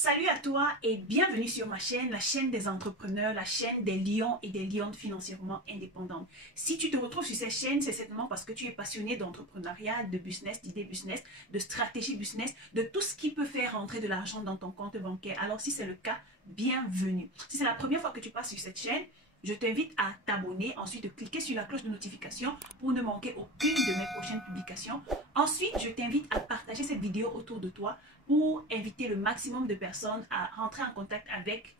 Salut à toi et bienvenue sur ma chaîne, la chaîne des entrepreneurs, la chaîne des lions et des lionnes financièrement indépendantes. Si tu te retrouves sur cette chaîne, c'est certainement parce que tu es passionné d'entrepreneuriat, de business, d'idées business, de stratégie business, de tout ce qui peut faire rentrer de l'argent dans ton compte bancaire. Alors si c'est le cas, bienvenue. Si c'est la première fois que tu passes sur cette chaîne, je t'invite à t'abonner, ensuite de cliquer sur la cloche de notification pour ne manquer aucune de mes prochaines publications. Ensuite, je t'invite à partager cette vidéo autour de toi pour inviter le maximum de personnes à rentrer en contact avec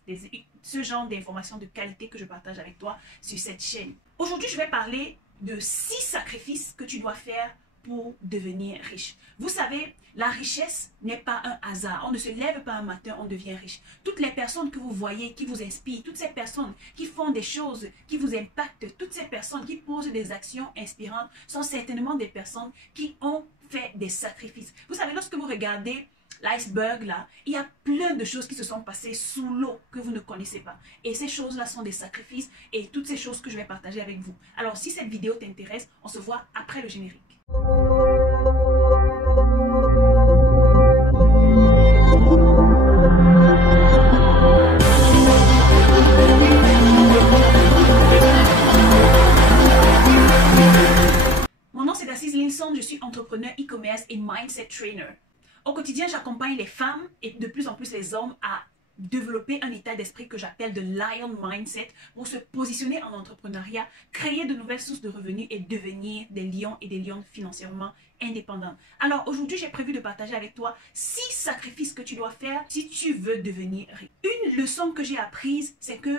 ce genre d'informations de qualité que je partage avec toi sur cette chaîne. Aujourd'hui, je vais parler de 6 sacrifices que tu dois faire pour devenir riche. Vous savez, la richesse n'est pas un hasard. On ne se lève pas un matin, on devient riche. Toutes les personnes que vous voyez, qui vous inspirent, toutes ces personnes qui font des choses, qui vous impactent, toutes ces personnes qui posent des actions inspirantes sont certainement des personnes qui ont fait des sacrifices. Vous savez, lorsque vous regardez l'iceberg là, il y a plein de choses qui se sont passées sous l'eau que vous ne connaissez pas. Et ces choses-là sont des sacrifices et toutes ces choses que je vais partager avec vous. Alors, si cette vidéo t'intéresse, on se voit après le générique. Mon nom c'est Assise Linson, je suis entrepreneur e-commerce et mindset trainer. Au quotidien, j'accompagne les femmes et de plus en plus les hommes à développer un état d'esprit que j'appelle de lion mindset pour se positionner en entrepreneuriat, créer de nouvelles sources de revenus et devenir des lions et des lionnes financièrement indépendants. Alors aujourd'hui, j'ai prévu de partager avec toi 6 sacrifices que tu dois faire si tu veux devenir riche. Une leçon que j'ai apprise, c'est que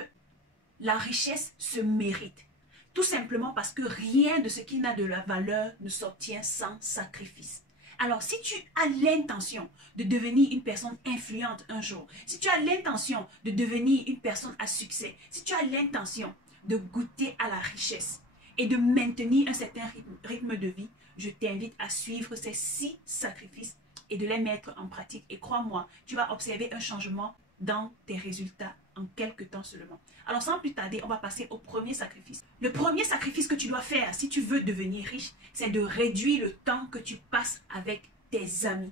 la richesse se mérite. Tout simplement parce que rien de ce qui n'a de la valeur ne s'obtient sans sacrifice. Alors, si tu as l'intention de devenir une personne influente un jour, si tu as l'intention de devenir une personne à succès, si tu as l'intention de goûter à la richesse et de maintenir un certain rythme de vie, je t'invite à suivre ces 6 sacrifices et de les mettre en pratique. Et crois-moi, tu vas observer un changement dans tes résultats en quelques temps seulement. Alors sans plus tarder, on va passer au premier sacrifice. Le premier sacrifice que tu dois faire si tu veux devenir riche, c'est de réduire le temps que tu passes avec tes amis.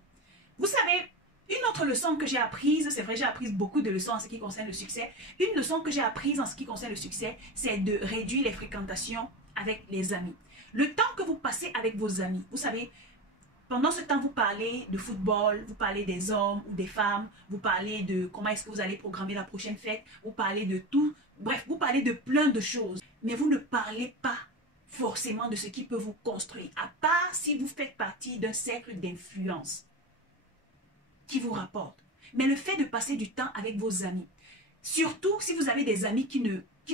Vous savez, une autre leçon que j'ai apprise, c'est vrai, j'ai appris beaucoup de leçons en ce qui concerne le succès. Une leçon que j'ai apprise en ce qui concerne le succès, c'est de réduire les fréquentations avec les amis. Le temps que vous passez avec vos amis, vous savez, pendant ce temps, vous parlez de football, vous parlez des hommes ou des femmes, vous parlez de comment est-ce que vous allez programmer la prochaine fête, vous parlez de tout, bref, vous parlez de plein de choses. Mais vous ne parlez pas forcément de ce qui peut vous construire, à part si vous faites partie d'un cercle d'influence qui vous rapporte. Mais le fait de passer du temps avec vos amis, surtout si vous avez des amis qui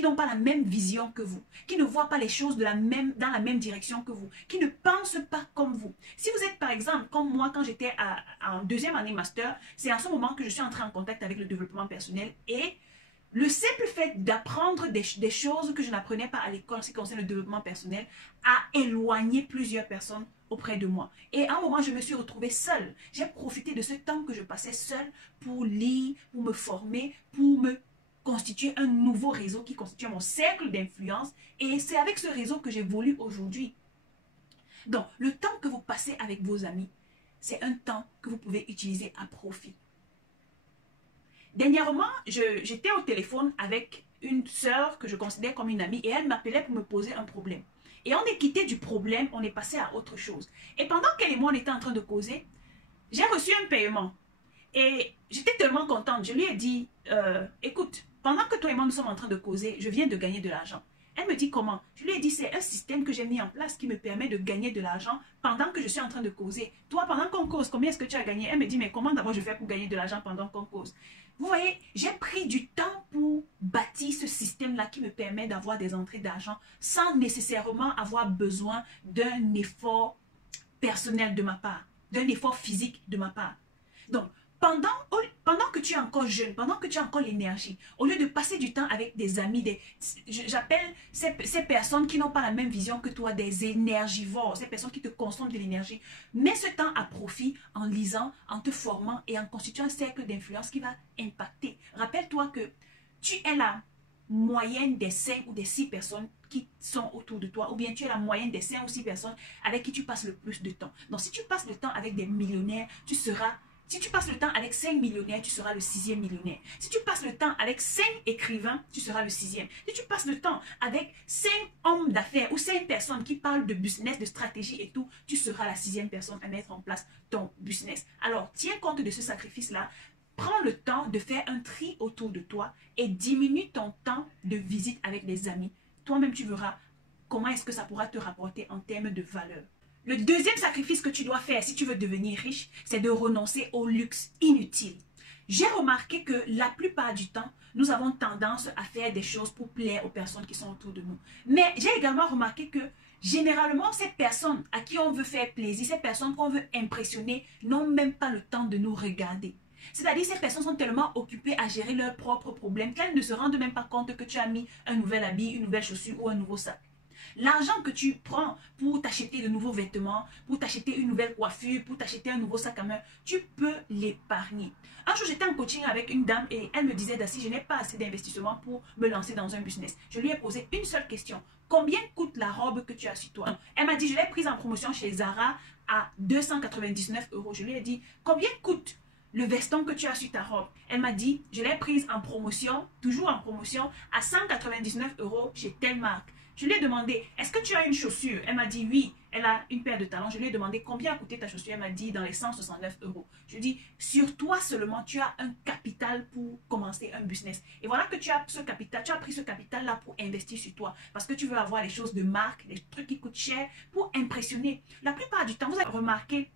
n'ont pas la même vision que vous, qui ne voient pas les choses dans la même direction que vous, qui ne pensent pas comme vous. Si vous êtes par exemple comme moi quand j'étais en 2e année master, c'est en ce moment que je suis entrée en contact avec le développement personnel et le simple fait d'apprendre des choses que je n'apprenais pas à l'école en ce qui concerne le développement personnel a éloigné plusieurs personnes auprès de moi. Et à un moment, je me suis retrouvée seule. J'ai profité de ce temps que je passais seule pour lire, pour me former, pour me constituer un nouveau réseau qui constitue mon cercle d'influence. Et c'est avec ce réseau que j'évolue aujourd'hui. Donc, le temps que vous passez avec vos amis, c'est un temps que vous pouvez utiliser à profit. Dernièrement, j'étais au téléphone avec une sœur que je considère comme une amie et elle m'appelait pour me poser un problème. Et on est quitté du problème, on est passé à autre chose. Et pendant qu'elle et moi, on était en train de causer, j'ai reçu un paiement. Et j'étais tellement contente. Je lui ai dit, écoute, pendant que toi et moi nous sommes en train de causer, je viens de gagner de l'argent. Elle me dit comment? Je lui ai dit, c'est un système que j'ai mis en place qui me permet de gagner de l'argent pendant que je suis en train de causer. Toi, pendant qu'on cause, combien est-ce que tu as gagné? Elle me dit, mais comment d'abord je fais pour gagner de l'argent pendant qu'on cause? Vous voyez, j'ai pris du temps pour bâtir ce système-là qui me permet d'avoir des entrées d'argent sans nécessairement avoir besoin d'un effort personnel de ma part, d'un effort physique de ma part. Donc, pendant que tu es encore jeune, pendant que tu as encore l'énergie, au lieu de passer du temps avec des amis, j'appelle ces personnes qui n'ont pas la même vision que toi, des énergivores, ces personnes qui te consomment de l'énergie, mets ce temps à profit en lisant, en te formant et en constituant un cercle d'influence qui va impacter. Rappelle-toi que tu es la moyenne des 5 ou des 6 personnes qui sont autour de toi, ou bien tu es la moyenne des 5 ou 6 personnes avec qui tu passes le plus de temps. Donc si tu passes le temps avec des millionnaires, tu Si tu passes le temps avec 5 millionnaires, tu seras le 6e millionnaire. Si tu passes le temps avec 5 écrivains, tu seras le 6e. Si tu passes le temps avec 5 hommes d'affaires ou 5 personnes qui parlent de business, de stratégie et tout, tu seras la 6e personne à mettre en place ton business. Alors, tiens compte de ce sacrifice-là. Prends le temps de faire un tri autour de toi et diminue ton temps de visite avec les amis. Toi-même, tu verras comment est-ce que ça pourra te rapporter en termes de valeur. Le deuxième sacrifice que tu dois faire si tu veux devenir riche, c'est de renoncer au luxe inutile. J'ai remarqué que la plupart du temps, nous avons tendance à faire des choses pour plaire aux personnes qui sont autour de nous. Mais j'ai également remarqué que généralement, ces personnes à qui on veut faire plaisir, ces personnes qu'on veut impressionner, n'ont même pas le temps de nous regarder. C'est-à-dire ces personnes sont tellement occupées à gérer leurs propres problèmes qu'elles ne se rendent même pas compte que tu as mis un nouvel habit, une nouvelle chaussure ou un nouveau sac. L'argent que tu prends pour t'acheter de nouveaux vêtements, pour t'acheter une nouvelle coiffure, pour t'acheter un nouveau sac à main, tu peux l'épargner. Un jour, j'étais en coaching avec une dame et elle me disait, Daci, je n'ai pas assez d'investissement pour me lancer dans un business. Je lui ai posé une seule question. Combien coûte la robe que tu as sur toi? Elle m'a dit, je l'ai prise en promotion chez Zara à 299 €. Je lui ai dit, combien coûte le veston que tu as sur ta robe? Elle m'a dit, je l'ai prise en promotion, toujours en promotion, à 199 € chez telle marque. Je lui ai demandé, est-ce que tu as une chaussure? Elle m'a dit, oui, elle a une paire de talons. Je lui ai demandé, combien a coûté ta chaussure? Elle m'a dit, dans les 169 €. Je lui ai dit, sur toi seulement, tu as un capital pour commencer un business. Et voilà que tu as ce capital, tu as pris ce capital-là pour investir sur toi. Parce que tu veux avoir les choses de marque, les trucs qui coûtent cher, pour impressionner. La plupart du temps, vous avez remarqué,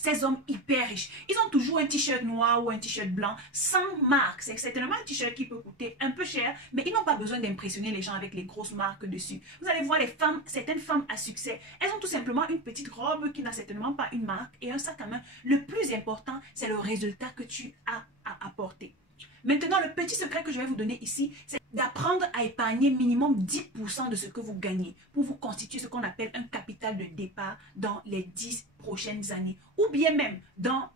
ces hommes hyper riches, ils ont toujours un t-shirt noir ou un t-shirt blanc sans marque. C'est certainement un t-shirt qui peut coûter un peu cher, mais ils n'ont pas besoin d'impressionner les gens avec les grosses marques dessus. Vous allez voir les femmes, certaines femmes à succès, elles ont tout simplement une petite robe qui n'a certainement pas une marque et un sac à main. Le plus important, c'est le résultat que tu as à apporter. Maintenant, le petit secret que je vais vous donner ici, c'est d'apprendre à épargner minimum 10% de ce que vous gagnez pour vous constituer ce qu'on appelle un capital de départ dans les 10 prochaines années ou bien même dans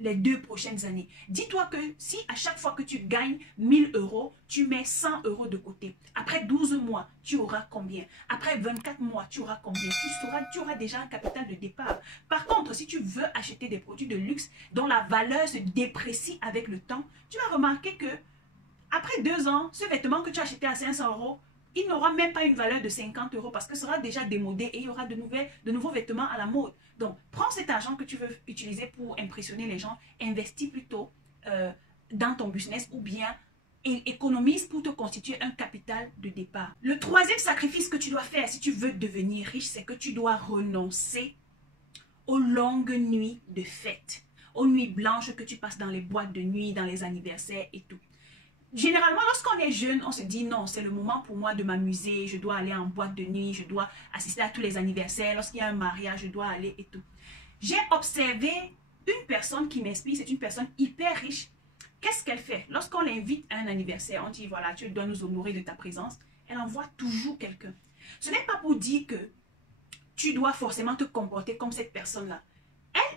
les 2 prochaines années. Dis-toi que si à chaque fois que tu gagnes 1000 €, tu mets 100 € de côté. Après 12 mois, tu auras combien? Après 24 mois, tu auras combien? Tu auras déjà un capital de départ. Par contre, si tu veux acheter des produits de luxe dont la valeur se déprécie avec le temps, tu vas remarquer que après 2 ans, ce vêtement que tu as acheté à 500 €, il n'aura même pas une valeur de 50 € parce que ce sera déjà démodé et il y aura de nouveaux vêtements à la mode. Donc, prends cet argent que tu veux utiliser pour impressionner les gens, investis plutôt dans ton business ou bien économise pour te constituer un capital de départ. Le troisième sacrifice que tu dois faire si tu veux devenir riche, c'est que tu dois renoncer aux longues nuits de fête, aux nuits blanches que tu passes dans les boîtes de nuit, dans les anniversaires et tout. Généralement, lorsqu'on est jeune, on se dit non, c'est le moment pour moi de m'amuser, je dois aller en boîte de nuit, je dois assister à tous les anniversaires, lorsqu'il y a un mariage, je dois aller et tout. J'ai observé une personne qui m'inspire, c'est une personne hyper riche. Qu'est-ce qu'elle fait? Lorsqu'on l'invite à un anniversaire, on dit voilà, tu dois nous honorer de ta présence, elle envoie toujours quelqu'un. Ce n'est pas pour dire que tu dois forcément te comporter comme cette personne-là.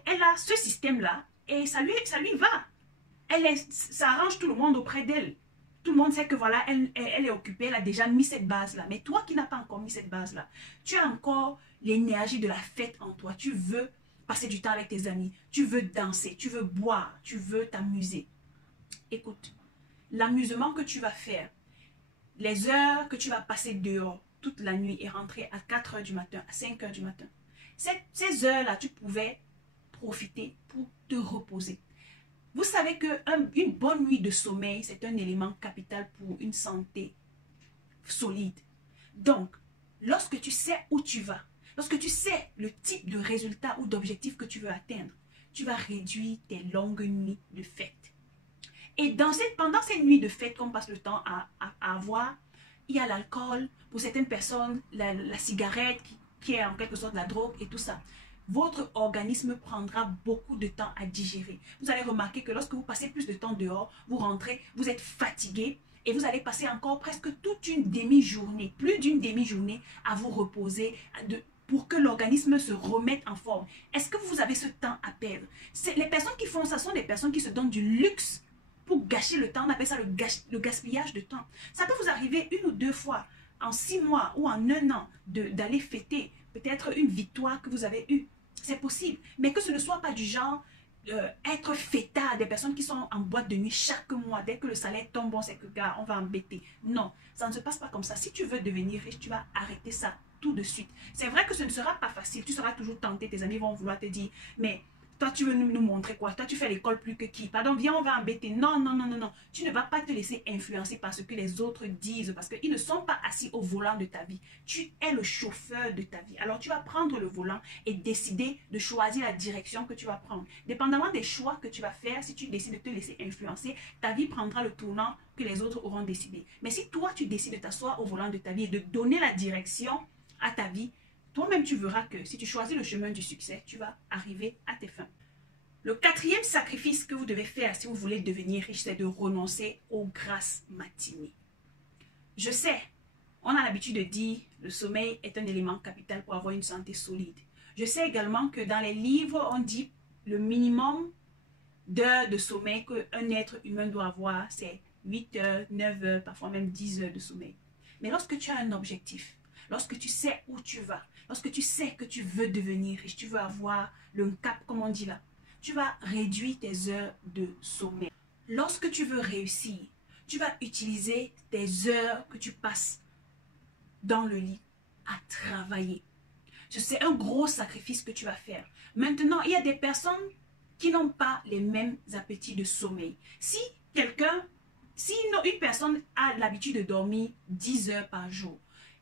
Elle a ce système-là et ça lui va. Ça arrange tout le monde auprès d'elle. Tout le monde sait que voilà, elle est occupée, elle a déjà mis cette base-là. Mais toi qui n'as pas encore mis cette base-là, tu as encore l'énergie de la fête en toi. Tu veux passer du temps avec tes amis, tu veux danser, tu veux boire, tu veux t'amuser. Écoute, l'amusement que tu vas faire, les heures que tu vas passer dehors toute la nuit et rentrer à 4 h du matin, à 5 h du matin, ces heures-là, tu pouvais profiter pour te reposer. Vous savez qu'une bonne nuit de sommeil, c'est un élément capital pour une santé solide. Donc, lorsque tu sais où tu vas, lorsque tu sais le type de résultat ou d'objectif que tu veux atteindre, tu vas réduire tes longues nuits de fête. Et pendant ces nuits de fête qu'on passe le temps à avoir, il y a l'alcool, pour certaines personnes, la cigarette qui est en quelque sorte la drogue et tout ça. Votre organisme prendra beaucoup de temps à digérer. Vous allez remarquer que lorsque vous passez plus de temps dehors, vous rentrez, vous êtes fatigué et vous allez passer encore presque toute une demi-journée, plus d'une demi-journée à vous reposer pour que l'organisme se remette en forme. Est-ce que vous avez ce temps à perdre? Les personnes qui font ça sont des personnes qui se donnent du luxe pour gâcher le temps. On appelle ça le gaspillage de temps. Ça peut vous arriver 1 ou 2 fois en 6 mois ou en 1 an d'aller fêter peut-être une victoire que vous avez eue. C'est possible, mais que ce ne soit pas du genre être fêtard, des personnes qui sont en boîte de nuit chaque mois. Dès que le salaire tombe, bon, c'est que, gars, on va embêter. Non, ça ne se passe pas comme ça. Si tu veux devenir riche, tu vas arrêter ça tout de suite. C'est vrai que ce ne sera pas facile. Tu seras toujours tenté. Tes amis vont vouloir te dire, mais toi, tu veux nous montrer quoi? Toi, tu fais l'école plus que qui? Pardon, viens, on va embêter. Non, non, non, non, non. Tu ne vas pas te laisser influencer par ce que les autres disent parce qu'ils ne sont pas assis au volant de ta vie. Tu es le chauffeur de ta vie. Alors, tu vas prendre le volant et décider de choisir la direction que tu vas prendre. Dépendamment des choix que tu vas faire, si tu décides de te laisser influencer, ta vie prendra le tournant que les autres auront décidé. Mais si toi, tu décides de t'asseoir au volant de ta vie et de donner la direction à ta vie, toi-même, tu verras que si tu choisis le chemin du succès, tu vas arriver à tes fins. Le quatrième sacrifice que vous devez faire si vous voulez devenir riche, c'est de renoncer aux grasses matinées. Je sais, on a l'habitude de dire que le sommeil est un élément capital pour avoir une santé solide. Je sais également que dans les livres, on dit le minimum d'heures de sommeil qu'un être humain doit avoir, c'est 8 heures, 9 heures, parfois même 10 heures de sommeil. Mais lorsque tu as un objectif, lorsque tu sais où tu vas, lorsque tu sais que tu veux devenir riche, tu veux avoir le cap, comme on dit là, tu vas réduire tes heures de sommeil. Lorsque tu veux réussir, tu vas utiliser tes heures que tu passes dans le lit à travailler. C'est un gros sacrifice que tu vas faire. Maintenant, il y a des personnes qui n'ont pas les mêmes appétits de sommeil. Si une personne a l'habitude de dormir 10 heures par jour,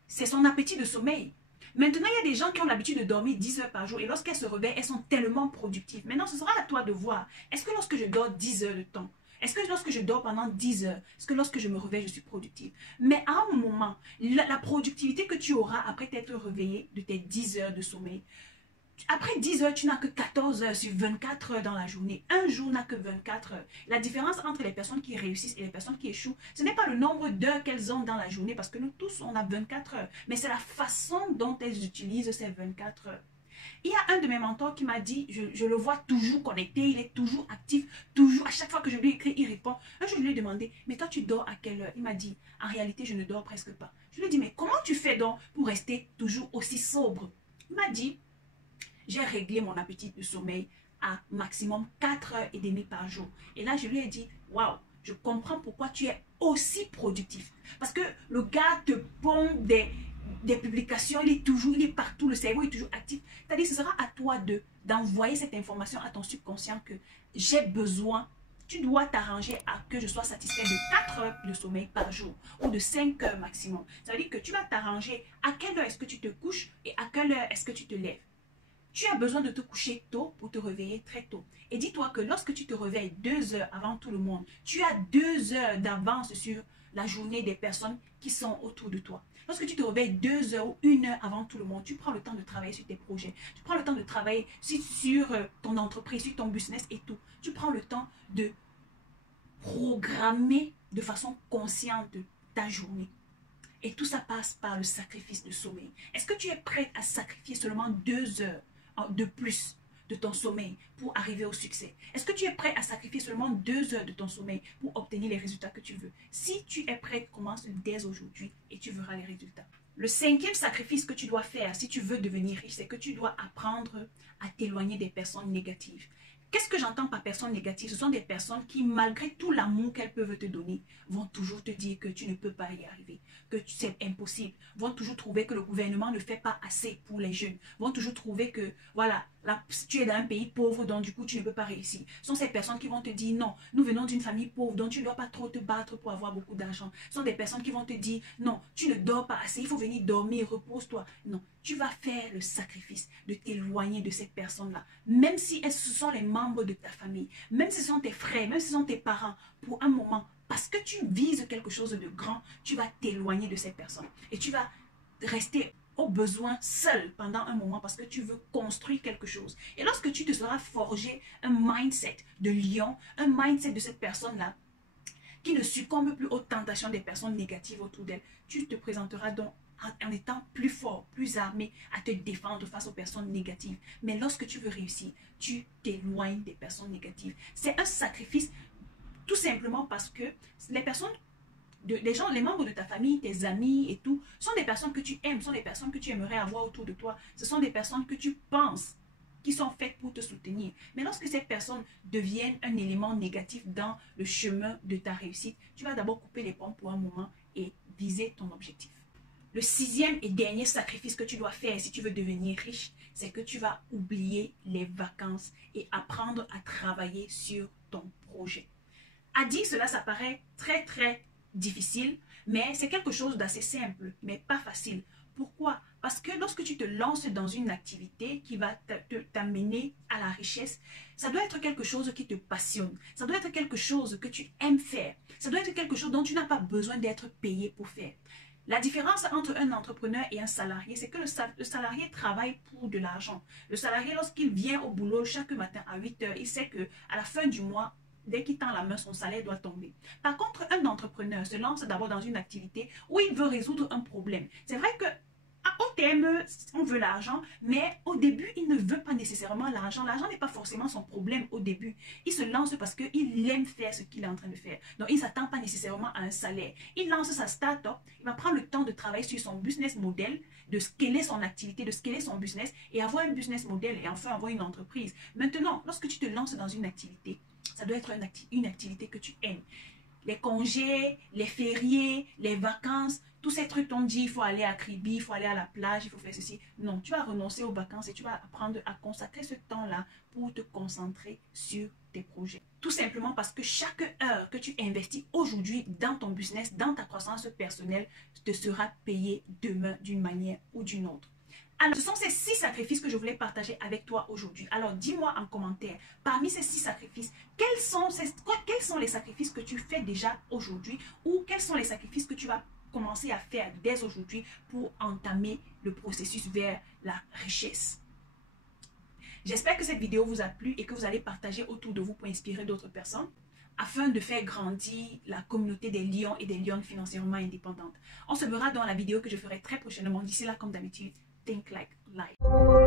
c'est son appétit de sommeil. Maintenant, il y a des gens qui ont l'habitude de dormir 10 heures par jour et lorsqu'elles se réveillent, elles sont tellement productives. Maintenant, ce sera à toi de voir. Est-ce que lorsque je dors 10 heures de temps, est-ce que lorsque je dors pendant 10 heures, est-ce que lorsque je me réveille, je suis productive? Mais à un moment, la productivité que tu auras après t'être réveillé de tes 10 heures de sommeil, après 10 heures, tu n'as que 14 heures sur 24 heures dans la journée. Un jour n'a que 24 heures. La différence entre les personnes qui réussissent et les personnes qui échouent, ce n'est pas le nombre d'heures qu'elles ont dans la journée, parce que nous tous, on a 24 heures. Mais c'est la façon dont elles utilisent ces 24 heures. Il y a un de mes mentors qui m'a dit, je le vois toujours connecté, il est toujours actif, toujours, à chaque fois que je lui écris, il répond. Un jour, je lui ai demandé, mais toi, tu dors à quelle heure? Il m'a dit, en réalité, je ne dors presque pas. Je lui ai dit, mais comment tu fais donc pour rester toujours aussi sobre? Il m'a dit, j'ai réglé mon appétit de sommeil à maximum 4h30 par jour. Et là, je lui ai dit, waouh, je comprends pourquoi tu es aussi productif. Parce que le gars te pompe des publications, il est partout, le cerveau est toujours actif. C'est-à-dire, ce sera à toi d'envoyer cette information à ton subconscient que j'ai besoin. Tu dois t'arranger à que je sois satisfait de 4 heures de sommeil par jour ou de 5 heures maximum. Ça veut dire que tu vas t'arranger à quelle heure est-ce que tu te couches et à quelle heure est-ce que tu te lèves. Tu as besoin de te coucher tôt pour te réveiller très tôt. Et dis-toi que lorsque tu te réveilles 2 heures avant tout le monde, tu as 2 heures d'avance sur la journée des personnes qui sont autour de toi. Lorsque tu te réveilles 2 heures ou 1 heure avant tout le monde, tu prends le temps de travailler sur tes projets. Tu prends le temps de travailler sur ton entreprise, sur ton business et tout. Tu prends le temps de programmer de façon consciente ta journée. Et tout ça passe par le sacrifice de sommeil. Est-ce que tu es prêt à sacrifier seulement 2 heures de plus de ton sommeil pour arriver au succès? Est-ce que tu es prêt à sacrifier seulement 2 heures de ton sommeil pour obtenir les résultats que tu veux? Si tu es prêt, commence dès aujourd'hui et tu verras les résultats. Le cinquième sacrifice que tu dois faire si tu veux devenir riche, c'est que tu dois apprendre à t'éloigner des personnes négatives. Qu'est-ce que j'entends par personnes négatives? Ce sont des personnes qui, malgré tout l'amour qu'elles peuvent te donner, vont toujours te dire que tu ne peux pas y arriver, que c'est impossible, vont toujours trouver que le gouvernement ne fait pas assez pour les jeunes, vont toujours trouver que, voilà, là, tu es dans un pays pauvre, donc du coup, tu ne peux pas réussir. Ce sont ces personnes qui vont te dire, non, nous venons d'une famille pauvre, donc tu ne dois pas trop te battre pour avoir beaucoup d'argent. Ce sont des personnes qui vont te dire, non, tu ne dors pas assez, il faut venir dormir, repose-toi. Non, tu vas faire le sacrifice de t'éloigner de ces personnes-là, même si ce sont les membres de ta famille, même si ce sont tes frères, même si ce sont tes parents, pour un moment, parce que tu vises quelque chose de grand, tu vas t'éloigner de ces personnes et tu vas rester au besoin seul pendant un moment parce que tu veux construire quelque chose. Et lorsque tu te seras forgé un mindset de lion, un mindset de cette personne-là, qui ne succombe plus aux tentations des personnes négatives autour d'elle, tu te présenteras donc en étant plus fort, plus armé à te défendre face aux personnes négatives. Mais lorsque tu veux réussir, tu t'éloignes des personnes négatives. C'est un sacrifice tout simplement parce que les personnes, les membres de ta famille, tes amis et tout, sont des personnes que tu aimes, sont des personnes que tu aimerais avoir autour de toi. Ce sont des personnes que tu penses qui sont faites pour te soutenir. Mais lorsque ces personnes deviennent un élément négatif dans le chemin de ta réussite, tu vas d'abord couper les ponts pour un moment et viser ton objectif. Le sixième et dernier sacrifice que tu dois faire si tu veux devenir riche, c'est que tu vas oublier les vacances et apprendre à travailler sur ton projet. À dire cela, ça paraît très difficile, mais c'est quelque chose d'assez simple, mais pas facile. Pourquoi? Parce que lorsque tu te lances dans une activité qui va t'amener à la richesse, ça doit être quelque chose qui te passionne. Ça doit être quelque chose que tu aimes faire. Ça doit être quelque chose dont tu n'as pas besoin d'être payé pour faire. La différence entre un entrepreneur et un salarié, c'est que le salarié travaille pour de l'argent. Le salarié, lorsqu'il vient au boulot chaque matin à 8 heures, il sait qu'à la fin du mois, dès qu'il tend la main, son salaire doit tomber. Par contre, un entrepreneur se lance d'abord dans une activité où il veut résoudre un problème. C'est vrai que au terme, on veut l'argent, mais au début, il ne veut pas nécessairement l'argent. L'argent n'est pas forcément son problème au début. Il se lance parce qu'il aime faire ce qu'il est en train de faire. Donc, il ne s'attend pas nécessairement à un salaire. Il lance sa start-up, il va prendre le temps de travailler sur son business model, de scaler son activité, de scaler son business et avoir un business model et enfin avoir une entreprise. Maintenant, lorsque tu te lances dans une activité, ça doit être une activité que tu aimes. Les congés, les fériés, les vacances, tous ces trucs t'ont dit, il faut aller à Kribi, il faut aller à la plage, il faut faire ceci. Non, tu vas renoncer aux vacances et tu vas apprendre à consacrer ce temps-là pour te concentrer sur tes projets. Tout simplement parce que chaque heure que tu investis aujourd'hui dans ton business, dans ta croissance personnelle, te sera payée demain d'une manière ou d'une autre. Alors, ce sont ces 6 sacrifices que je voulais partager avec toi aujourd'hui. Alors, dis-moi en commentaire, parmi ces 6 sacrifices, quels sont les sacrifices que tu fais déjà aujourd'hui ou quels sont les sacrifices que tu vas commencer à faire dès aujourd'hui pour entamer le processus vers la richesse. J'espère que cette vidéo vous a plu et que vous allez partager autour de vous pour inspirer d'autres personnes afin de faire grandir la communauté des lions et des lionnes financièrement indépendantes. On se verra dans la vidéo que je ferai très prochainement. D'ici là, comme d'habitude, think like life.